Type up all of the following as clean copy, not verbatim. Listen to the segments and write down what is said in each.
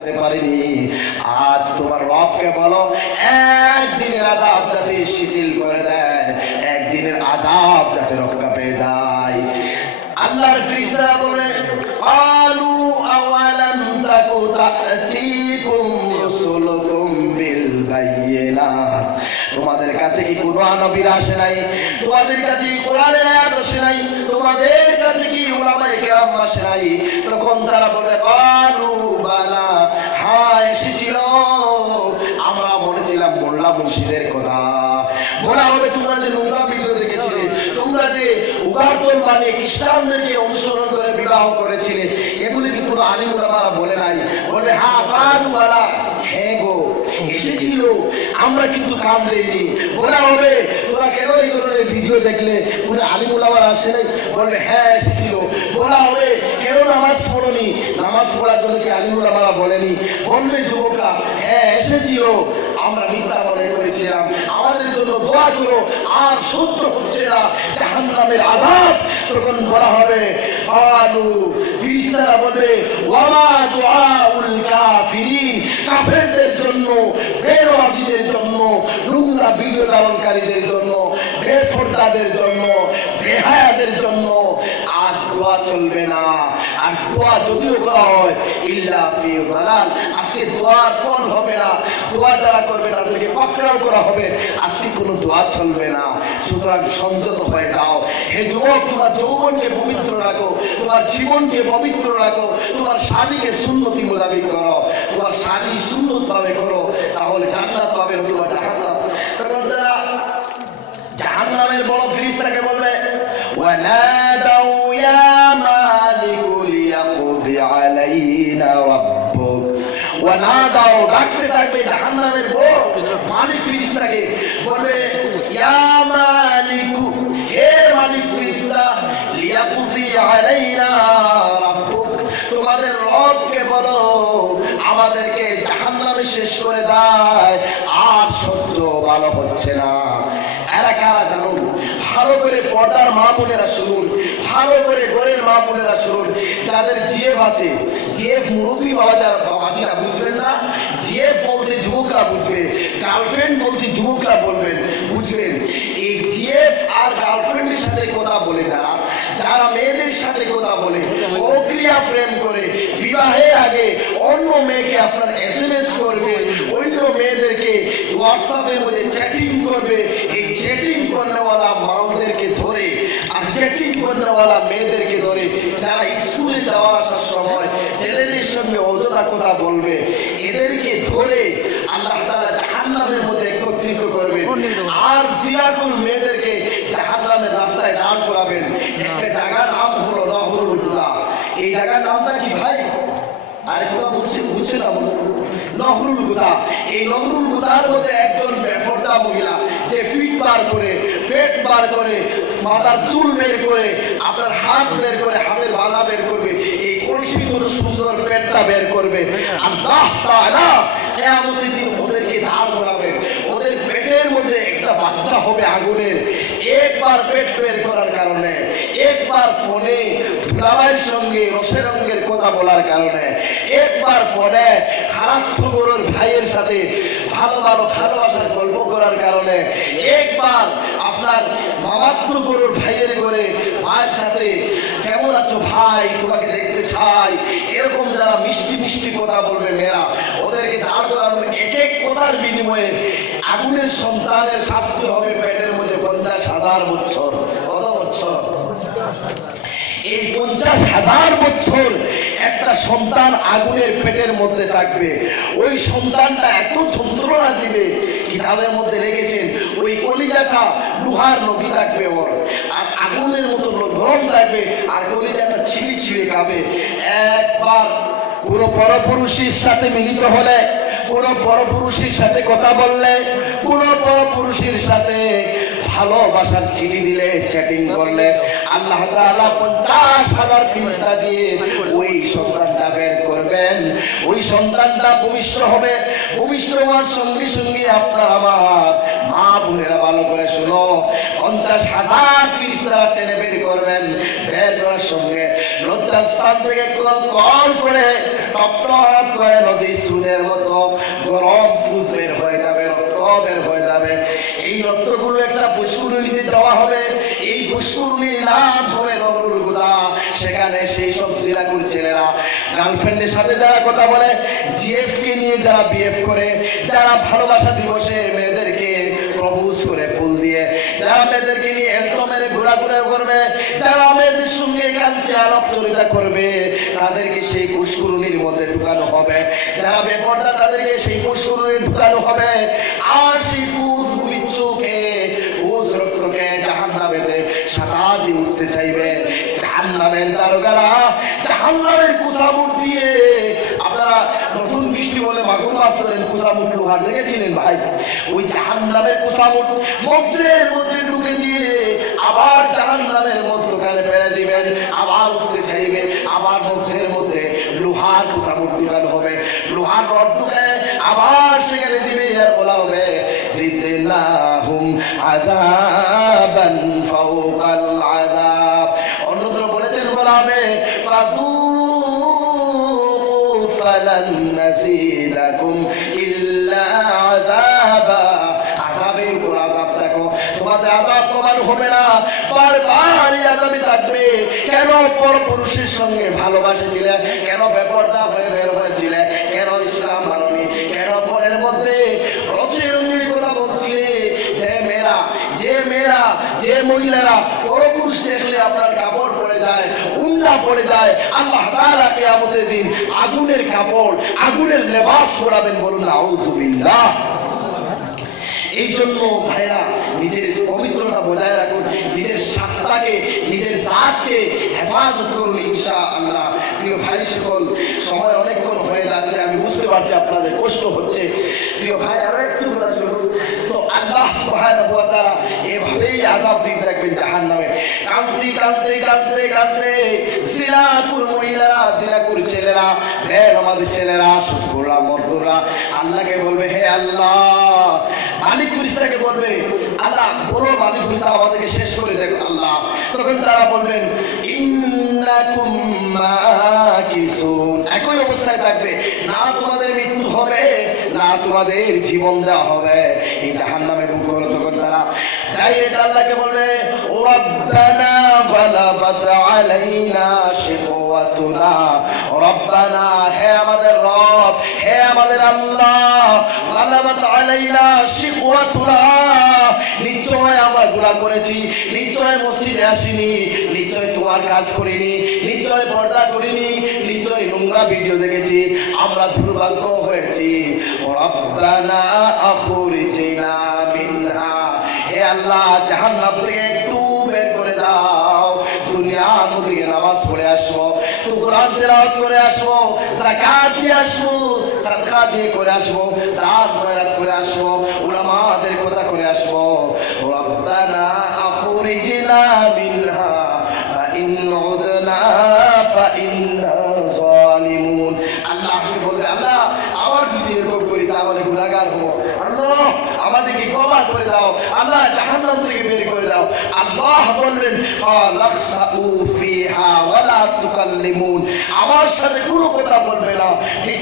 পারিনি। আজ তোমার রবকে বলো একদিনের আযাব যাতে শিথিল করে দেয়, একদিনের আযাব যাতে রক্ষা পেয়ে যায়। আল্লাহর ফেরেশতারা বলে ক্বালু আওয়ালাম তাকু তা'তিকুম রাসূলুকুম বিল বায়িনাত, তোমাদের কাছে কি কোন নবী আসে নাই? তোমাদের কাছে কি কোরআনের আয়াত আসে নাই? তোমাদের কাছে কি উলামায়ে কেরাম আসে নাই? তখন তারা বলে ক্বালু বালা, হ্যাঁ এসেছিল, আমরা বলেছিলাম মোল্লা মুর্শিদের কথা। বলা হবে তোমরা যে নোংরা ভিডিও দেখেছিলে, তোমরা যে উগারতল বানিয়ে খ্রিস্টানদেরকে অনুসরণ করে বিবাহ করেছিলে, এগুলি কি কোনো আলিম ওলামারা বলে নাই? বলে হ্যাঁ কালু বালা, হ্যাঁ গো এসেছিল, আমরা কিন্তু কাম দেইনি। বলা হবে তোরা কেন এই ধরনের ভিডিও দেখলে, কোনো আলিম ওলামারা আসে নাই? বলবে হ্যাঁ এসেছিল। বলা হবে কেন নামাজ পড়নি, নামাজ পড়ার জন্য কি আলিম ওলামারা বলেনি? বলবে যুবকরা হ্যাঁ এসেছিল, আমরা মিথ্যা মনে করেছিলাম, আমাদের জন্য দোয়া করো, আর সহ্য হচ্ছে না জাহান্নামের আযাব। তখন বলা হবে ক্বালু, ফেরেশতারা বলবে ওয়ামা দুআউল কাফিরিন, কাফেরদের জন্য, বেরওয়াজিদের জন্য, নোংরা ভিডিও ধারণকারীদের জন্য, বেপরদাদের জন্য, বেহায়াদের জন্য আজ দোয়া চলবে না। আর দোয়া যদিও করা হয় ইল্লা ফি যালাল, আজকে দোয়ার ফল হবে না, দোয়া যারা করবে তাদেরকে পাকড়াও করা হবে, আজকে কোনো দোয়া চলবে না। সুতরাং সংযত হয়ে যাও হে যুবক, তোমার যৌবনকে পবিত্র রাখো, তোমার জীবনকে পবিত্র রাখো, তোমার শাদীকে সুন্নতি মোতাবেক করো, তোমার শাদী সুন্নত ভাবে করো, তাহলে জান্নাত পাবে অথবা জাহান্নাম। তখন তারা জাহান্নামের বড় ফেরেশতাকে বলবে ওয়ানাদাউ ইয়া মালিকু লিয়াকদি আলাইনা রাব্বুক, ওয়ানাদাউ ডাকতে থাকবে জাহান্নামের বড় মালিক ফেরেশতাকে, বলবে ইয়া মালিকু, হে মালিক ফেরেশতা, লিয়াকদি আলাইনা রাব্বুক, তোমাদের রবকে বলো আমাদেরকে জাহান্নামে শেষ করে দেয়, আর সহ্য ভালো হচ্ছে না। এরা কারা জানুন, ভালো করে পর্দার মা বোনেরা শুনুন, ভালো করে ঘরের মা বোনেরা শুনুন, যাদের জিএফ আছে, জিএফ মুরব্বী বাবাজিরা বুঝবেন না, জিএফ বলতে যুবকরা বুঝবে, গার্লফ্রেন্ড বলতে যুবকরা বলবেন, বুঝবেন। এই জিএফ আর গার্লফ্রেন্ডের সাথে কথা বলে যারা, যারা মেয়েদের সাথে কথা বলে, প্রক্রিয়া প্রেম করে, বিবাহের আগে অন্য মেয়েকে আপনার এসএমএস করবে, অন্য মেয়েদেরকে হোয়াটসঅ্যাপের মধ্যে চ্যাটিং করবে, এই চ্যাটিং করনেওয়ালা মালদেরকে ধরে আর চ্যাটিং করনেওয়ালা মেয়েদেরকে ধরে যারা স্কুলে যাওয়া আসার সময় ছেলেদের সঙ্গে অযথা কথা বলবে, এদেরকে ধরে আল্লাহ তাআলা জাহান্নামের মধ্যে একত্রিত করবে। আর জিনাকুল মেয়েদেরকে জাহান্নামের রাস্তায় দাঁড় করাবেন। একটা জায়গার নাম হলো নহরুল হুদা। এই জায়গার নামটা কি ভাই? আর কথা বুঝছে না, নহরুল হুদা। এই নহরুল হুদার মধ্যে একজন বেপরদা মহিলা যে ফিট বার করে, ফেট বার করে, মাথার চুল বের করে, আপনার হাত বের করে, হাতের বালা বের করবে, এই কলসির মতো সুন্দর পেটটা বের করবে। আল্লাহ তাআলা কিয়ামতের দিন ওদেরকে দাঁড় করাবেন, ওদের পেটের মধ্যে একটা বাচ্চা হবে আগুনের। একবার পেট বের করার কারণে, একবার ফোনে দুলাভাইয়ের সঙ্গে রসে রঙের কথা বলার কারণে, একবার ফোনে খারাপ খবরের ভাইয়ের সাথে ভালো ভালো ভালোবাসার গল্প করার কারণে, একবার আপনার মামাত্র গরুর ভাইয়ের করে ভাইয়ের সাথে কেমন আছো ভাই, তোমাকে দেখতে চাই, এরকম যারা মিষ্টি মিষ্টি কথা বলবে মেয়েরা, ওদেরকে দাঁড় করানোর এক এক কথার বিনিময়ে আগুনের সন্তানের শাস্তি হবে পেটের মধ্যে 50,000 বছর। কত বছর? এই 50,000 বছর একটা সন্তান আগুনের পেটের মধ্যে থাকবে। ওই সন্তানটা এত যন্ত্রণা দিবে, কিতাবের মধ্যে লিখেছেন ওই কলিজাটা লোহার নদী থাকবে ওর, আর আগুনের মতো গরম থাকবে, আর কলিজাটা ছিঁড়ে ছিঁড়ে খাবে। একবার কোন পরপুরুষের সাথে মিলিত হলে, কোন পরপুরুষের সাথে কথা বললে, কোন পরপুরুষের সাথে ভালোবাসার চিঠি দিলে, চ্যাটিং করলে, আল্লাহ তাআলা 50,000 ফিরস্তা দিয়ে ওই সন্তানটা বের করবে। করবেন, ওই সন্তানটা ভূমিষ্ঠ হবে। ভূমিষ্ঠ হওয়ার সঙ্গে সঙ্গে আপনার আমার মা বোনেরা ভালো করে শুনো, 50,000 ফেরেশতা টেনে বের করবেন। বের করার সঙ্গে লজ্জাস্থান থেকে কল করে টপ টপ করে নদী সুদের মতো গরম ফুস বের হয়ে যাবে, রক্ত বের হয়ে যাবে। এই রক্তগুলো একটা পুষ্করিণীতে যাওয়া হবে। এই পুষ্করিণীর নাম হবে নবরুল হুদা। সেখানে সেই সব সিরাকুর ছেলেরা গার্লফ্রেন্ডের সাথে যারা কথা বলে, জিএফ কে নিয়ে যারা বিএফ করে, যারা ভালোবাসা দিবসে মেয়েদেরকে প্রপোজ করে ফুল দিয়ে, যারা মেয়েদেরকে নিয়ে এন্ট্রো মেরে ঘোরাঘুরা করবে, যারা মেয়েদের সঙ্গে কান্তি আলাপচারিতা করবে, তাদেরকে সেই পুষ্করিণীর মধ্যে ঢুকানো হবে। যারা বেপরদা তাদেরকে সেই পুষ্করিণীর ঢুকানো হবে। আর সেই পুষ বিচ্ছুকে পুষ রক্তকে জাহান্নামেতে সাঁতার দিয়ে উঠতে চাইবে। জাহান্নামের দারোগারা জাহান্নামের কুসামুট দিয়ে, আপনারা নতুন বৃষ্টি বলে মাগুর মাছ ধরেন, কুসামুট লোহার দেখেছিলেন ভাই? ওই জাহান্নামের কুসামুট মগজের মধ্যে ঢুকে দিয়ে আবার জাহান্নামের মধ্যখানে ফেলে দিবেন, আবার উঠতে চাইবে। আবার মগজের মধ্যে লোহার কুসামুট ঢুকানো হবে, লোহার রড ঢুকে আবার সেখানে দিবে। আর বলা হবে জিদনাহুম আযাবান ফাওকাল আযাব। অন্যত্র বলেছেন, বলা হবে ফাযূকু ফালান নাযীদাকুম ইল্লা আযাবা। আযাবের উপর আযাব দেখো, তোমাদের আযাব কমানো হবে না, বারবার আযাবই থাকবে। কেন পরপুরুষের সঙ্গে ভালোবাসেছিলে? কেন বেপরদা হয়ে বের হয়েছিলে? কেন ইসলাম মাননি? কেন ফোনের মধ্যে রসের রঙের কথা বলছিলে? যে মহিলারা পরপুরুষ দেখলে আপনার কাপড় পড়ে যায়, উন্না পড়ে যায়, আল্লাহ তাআলা কিয়ামতের দিন আগুনের কাপড়, আগুনের লেবাস পরাবেন। বলুন আউযুবিল্লাহ। এই জন্য ভাইরা নিজের পবিত্রতা বজায় রাখুন, নিজের সাত্তাকে, নিজের জাতকে হেফাজত করুন ইনশাআল্লাহ। প্রিয় ভাই সকল, সময় অনেকক্ষণ হয়ে যাচ্ছে, আমি বুঝতে পারছি আপনাদের কষ্ট হচ্ছে। প্রিয় ভাই, আরো একটু কথা শুনুন তো। আল্লাহ সুবহানাহু ওয়া তাআলা এভাবেই আযাব দিতে থাকবেন জাহান্নামে। কাঁদতে কাঁদতে কাঁদতে কাঁদতে জিনাকুর মহিলারা, জিনাকুর ছেলেরা, বেনামাজি ছেলেরা, সুদখোররা, মদখোররা আল্লাহকে বলবে, হে আল্লাহ। মালিক ফেরেশতাকে বলবে, আল্লাহ বড় মালিক ফেরেশতা আমাদেরকে শেষ করে দেখ আল্লাহ। তখন তারা বলবেন ইন্নাকুম মাকিসুন। একই অবস্থায় থাকবে, না তোমাদের মৃত্যু হবে, না তোমাদের জীবন দেওয়া হবে। এই জাহান্নামে বুক করে তখন তারা ডাইরেক্ট আল্লাহকে বলবে, রব্বানা গালাবাত আলাইনা শিকওয়াতুনা। রব্বানা, হে আমাদের রব, হে আমাদের আল্লাহ, গালাবাত আলাইনা শিকওয়াতুনা। নিশ্চয় আমরা গুনাহ করেছি, নিশ্চয় মসজিদে আসিনি, নিশ্চয় তোমার কাজ করিনি, নিশ্চয় পর্দা করিনি, নিশ্চয় নোংরা ভিডিও দেখেছি, আমরা দুর্ভাগ্য হয়েছি। রব্বানা আখরিজনা মিনহা। হে আল্লাহ, জাহান্নাম থেকে একটু বের করে দাও। দুনিয়ার মধ্যে নামাজ পড়ে আসবো, তো কোরআন তেলাওয়াত করে আসবো, যাকাত দিয়ে আসবো, সাদকা দিয়ে করে আসবো, দান খয়রাত করে আসবো, উলামাদের কথা করে আসবো। রব্বানা আখরিজনা মিনহা ফাইন উদনা ফাইন্না যালিমুন। আল্লাহকে বলবে, আল্লাহ আবার যদি এরকম করি তাহলে গুনাহগার হবো, আল্লাহ আমাদেরকে ক্ষমা করে দাও, আল্লাহ জাহান্নাম থেকে বের করে দাও। আল্লাহ বলবেন, ফালাখসাউ ফিহা ওয়ালা তুকাল্লিমুন। আমার সাথে কোনো কথা বলবে না,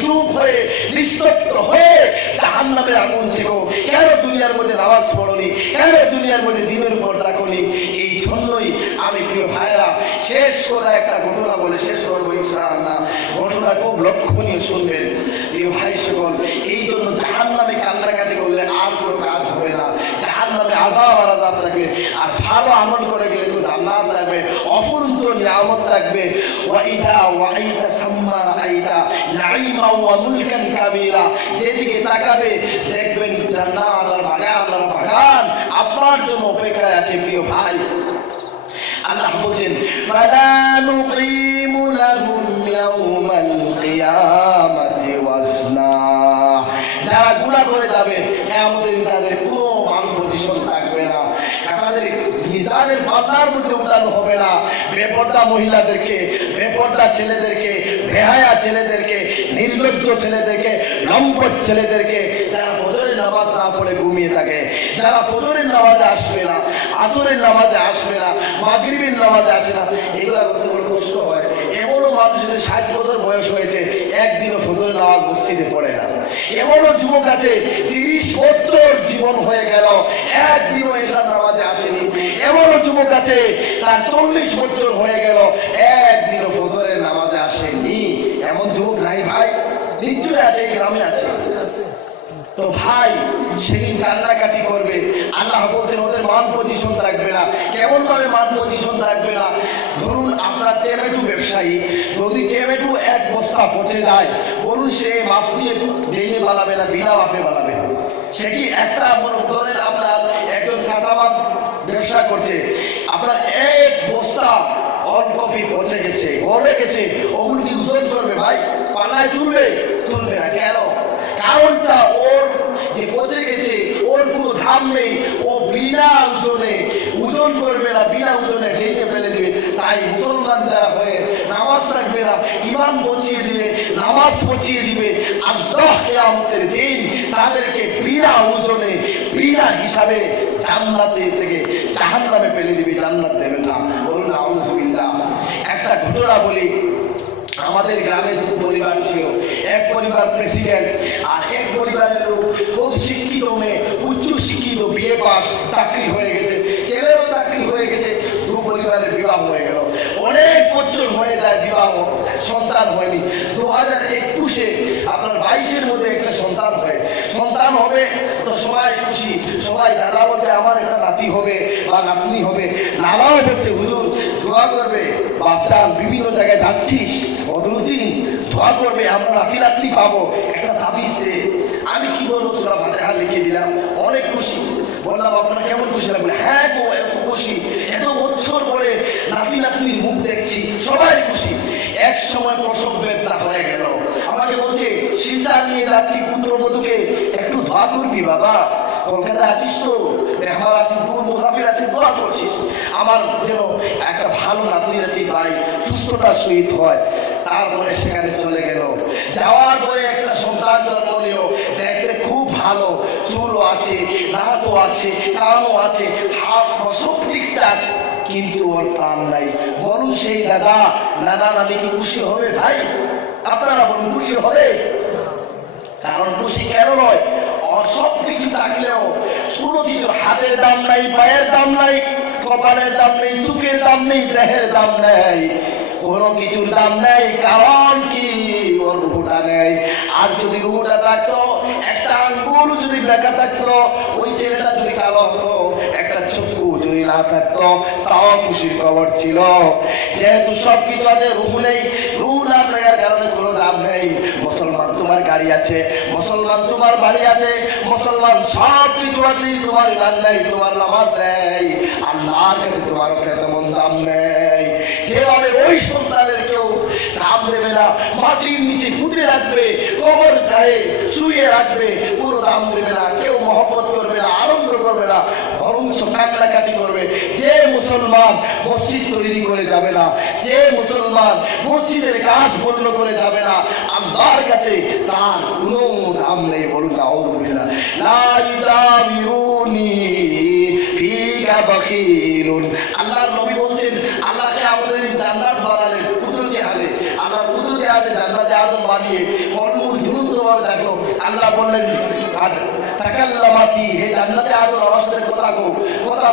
চুপ হয়ে নিস্তব্ধ হয়ে জাহান্নামের আগুন ছেড়ো। কেন দুনিয়ার মধ্যে নামাজ পড়নি? কেন দুনিয়ার মধ্যে দিনের উপর রাখনি? এই জন্যই আমি প্রিয় ভাইরা শেষ করে একটা ঘটনা বলে শেষ করবো ইনশাআল্লাহ। ঘটনা খুব লক্ষণীয়, শুনবেন প্রিয় ভাই সকল। এই জন্য জাহান্নামে কান্নাকাটি করলে আর কোনো কাজ হবে না। জাহান্নামে আযাব আর আযাব থাকবে, আর ভালো আমল করে গেলে তো জান্নাত থাকবে, অপূর্ণ নিয়ামত থাকবে। ওয়াইদা ওয়াইদা সাম্মা আইদা নাইমা ওয়া মুলকান কাবীরা। যেদিকে তাকাবে দেখবেন জান্নাত আর বাগান আর বাগান আপনার জন্য অপেক্ষায় আছে। প্রিয় ভাই, আল্লাহ বলেন, ফালা নুকিমু লাহুম ইয়াউমাল কিয়ামাতি ওয়াজনা। যারা গুনাহ করে যাবে কিয়ামতের দিন তাদের কোনো মান পজিশন থাকবে না, তাদের মিজানের পাল্লার মধ্যে উঠানো হবে না। বেপরদা মহিলাদেরকে, বেপরদা ছেলেদেরকে, বেহায়া ছেলেদেরকে নির্লজ্জ ছেলেদেরকে, লম্পট ছেলেদেরকে, যারা ফজরের নামাজ না পড়ে ঘুমিয়ে থাকে, যারা ফজরের নামাজে আসবে না, আসরের নামাজে আসবে না, মাগরিবের নামাজে আসে না, এগুলো করতে বড় কষ্ট হয়। এমনও মানুষ যদি 60 বছর বয়স হয়েছে একদিনও ফজরের নামাজ মসজিদে পড়ে না। এমনও যুবক আছে 30 বছর জীবন হয়ে গেল একদিনও এশার নামাজে আসেনি। এমনও যুবক আছে তার 40 বছর হয়ে গেল একদিনও ফজরের নামাজে আসেনি। এমন যুবক নাই ভাই? নিশ্চয়ই আছে, গ্রামে আছে। তো ভাই সেদিন কান্নাকাটি করবে। আল্লাহ বলছেন ওদের মান পজিশন থাকবে না। কেমন ভাবে মান পজিশন থাকবে না? ধরুন আপনার টমেটো ব্যবসায়ী, যদি টমেটো এক বস্তা পচে যায়, বলুন সে মাপ দিয়ে ডেলে বানাবে না বিনা মাপে বানাবে? সে কি একটা ধরেন আপনার একজন কাঁচামাল ব্যবসা করছে, আপনার এক বস্তা অলকপি পচে গেছে, গড়ে গেছে, ওগুলো কি ওজন করবে ভাই? পালায় তুলবে? তুলবে না। কেন? কারণটা ওর যে পচে গেছে ওর কোনো দাম নেই, ও বিনা ওজনে ওজন করবে না, বিনা ওজনে ঢেকে ফেলে দিবে। তাই মুসলমান যারা হয়ে নামাজ রাখবে না, ইমান পচিয়ে দিবে, নামাজ পচিয়ে দিবে, আল্লাহ কিয়ামতের দিন তাদেরকে বিনা ওজনে বিনা হিসাবে জান্নাতে থেকে জাহান্নামে ফেলে দিবে, জান্নাত দেবে না। বলুন আউযুবিল্লাহ। একটা ঘটনা বলি। আমাদের গ্রামে দুটো পরিবার ছিল, এক পরিবার প্রেসিডেন্ট আর এক পরিবারের লোক খুব শিক্ষিত মেয়ে, উচ্চ শিক্ষিত, বিয়ে পাস, চাকরি হয়ে গেছে, ছেলেরও চাকরি হয়ে গেছে, দু পরিবারের বিবাহ হয়ে গেল। অনেক বছর হয়ে যায় বিবাহ, সন্তান হয়নি। 2021-এ আপনার 22-এর মধ্যে একটা সন্তান হয়। সন্তান হবে তো সবাই খুশি, সবাই দাদা বলছে আমার একটা নাতি হবে বা নাতনি হবে, নানাও বলছে হুজুর দোয়া করবে, বাপজান বিভিন্ন জায়গায় যাচ্ছিস, অদরুদ্দিন দোয়া করবে আমরা নাতি নাতনি পাবো, একটা তাবিজ দে। আমি কি বলবো, সূরা ফাতিহা লিখে দিলাম। অনেক খুশি। বললাম আপনার কেমন খুশি লাগবে? হ্যাঁ গো এত খুশি, এত বছর পরে নাতি নাতনির মুখ দেখছি, সবাই খুশি। এক সময় প্রসব বেদনা হয়ে গেল। আমাকে বলছে শিলচর নিয়ে যাচ্ছি পুত্রবধূকে, একটু দোয়া করবি বাবা, কলকাতা আছিস তো, মেহমান আছিস, দূর মুসাফির আছিস, দোয়া করছিস আমার যেন একটা ভালো নাতনি নাতি পাই, সুস্থতার সহিত হয়। তারপরে সেখানে চলে গেল। যাওয়ার পরে একটা সন্তান জন্ম নিল, দেখতে খুব ভালো, চুলও আছে, দাঁতও আছে, কানও আছে, হাত সব ঠিকঠাক, কিন্তু ওর প্রাণ নাই। বলুন সেই দাদা নানা নানি কি খুশি হবে ভাই? আপনারা বলুন খুশি হবে? কারণ খুশি কেন নয়? সব কিছু থাকলেও কোনো কিছুর হাতের দাম নাই, পায়ের দাম নাই, কপালের দাম নেই, চোখের দাম নেই, দেহের দাম নেই, কোনো কিছুর দাম নেই। কারণ কি? ওর রুহুটা নেই। আর যদি রুহুটা থাকতো, একটা আঙ্গুল যদি বেঁকা থাকতো, ওই ছেলেটা যদি কালো হতো, একটা চক্ষু যদি না থাকতো, তাও খুশির খবর ছিল। যেহেতু সবকিছু আছে, রুহু নেই, রুহু না থাকার কারণে কোনো দাম নেই। মুসলমান তোমার গাড়ি আছে, মুসলমান তোমার বাড়ি আছে, মুসলমান সব কিছু আছে, তোমার ইমান নেই, তোমার নামাজ নেই, আল্লাহর কাছে তোমার তেমন দাম নেই। যেভাবে ওই সন্তানের কেউ দাম দেবে না, মাটির নিচে পুঁতে রাখবে, কবর গায়ে শুয়ে রাখবে, কোনো দাম দেবে না, কেউ মহব্বত করবে না, আনন্দ করবে না, বরঞ্চ কান্নাকাটি করবে। যে মুসলমান মসজিদ তৈরি করে যাবে না, যে মুসলমান মসজিদের কাজ পূর্ণ করে যাবে না, আল্লাহর কাছে তার কোনো দাম নেই। বলুন আউযুবিল্লাহ। লা ইউজাবিরুনি ফিকা বাখিলুন। আল্লাহর নবী বলছেন আল্লাহকে আমাদের জান্নাত বানালেন কুদরতি হালে, আল্লাহ কুদরতি হালে জান্নাতে আদম বানিয়ে ফলমূল ঝুলন্তভাবে থাকলো। আল্লাহ বললেন তাকাল্লামাতি, হে জান্নাতে আদম আমার সাথে কথা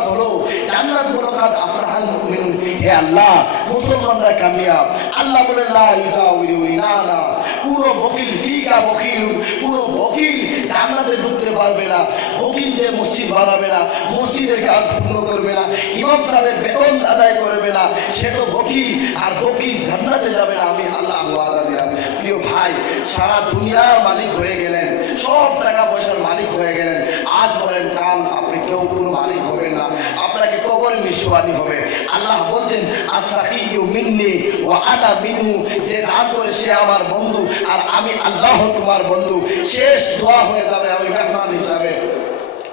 বলো। জান্নাত বলো কাদ আফরাহাল মুমিনুন, হে আল্লাহ মুসলমানরা কামিয়াব। আল্লাহ বলেন লা ইউজাবিরুনি, না না, কোনো বকিল ফিকা বকিলুন, কোনো বকিল জান্নাতে ঢুকতে পারবে না। বকিল যে মসজিদ বানাবে না, মসজিদের কাজ পূর্ণ করবে না, ইমাম সাহেবের বেতন আদায় করবে না, সে তো বকিল। আর বকিল জান্নাতে যাবে না, আমি আল্লাহ ওয়াদা দিলাম। প্রিয় ভাই, সারা দুনিয়ার মালিক হয়ে গেলেন, সব টাকা পয়সার মালিক হয়ে গেলেন, আজ বলেন কাল আপনি কেউ কোনো মালিক হবেন না, আপনাকে কবরে নিঃস্বানি হবে। আল্লাহ বলছেন আস-সাকিয়্যু মিন্নি ওয়া আনা মিনহু, যে দান করে সে আমার বন্ধু আর আমি আল্লাহ তোমার বন্ধু। শেষ দোয়া হয়ে যাবে, আমি মেহমান হিসাবে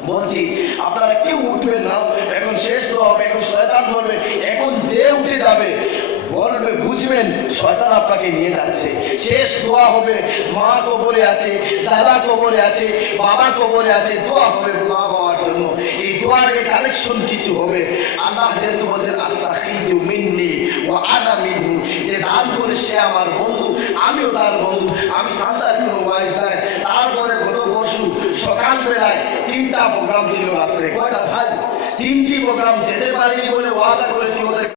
বলছি আপনারা কেউ উঠবেন না, এখন শেষ দোয়া হবে, এখন শয়তান বলবে, এখন যে উঠে যাবে বলবে, বুঝবেন শয়তান আপনাকে নিয়ে যাচ্ছে। শেষ দোয়া হবে, মা কবরে আছে, দাদা কবরে আছে, বাবা কবরে আছে, দোয়া হবে মা বাবার জন্য। এই দোয়ার কালেকশন কিছু হবে। আল্লাহ যেহেতু বলছেন আস-সাখিয়্যু মিন্নি ওয়া আনা মিনহু, যে দান করে সে আমার বন্ধু, আমিও তার বন্ধু। আমি সান্তার কোনো ওয়াইজ নাই। তারপরে গত পরশু সকালবেলায় 3টা প্রোগ্রাম ছিল রাত্রে। কয়টা ভাই? 3টি প্রোগ্রাম যেতে পারিনি বলে ওয়াদা করেছি ওদের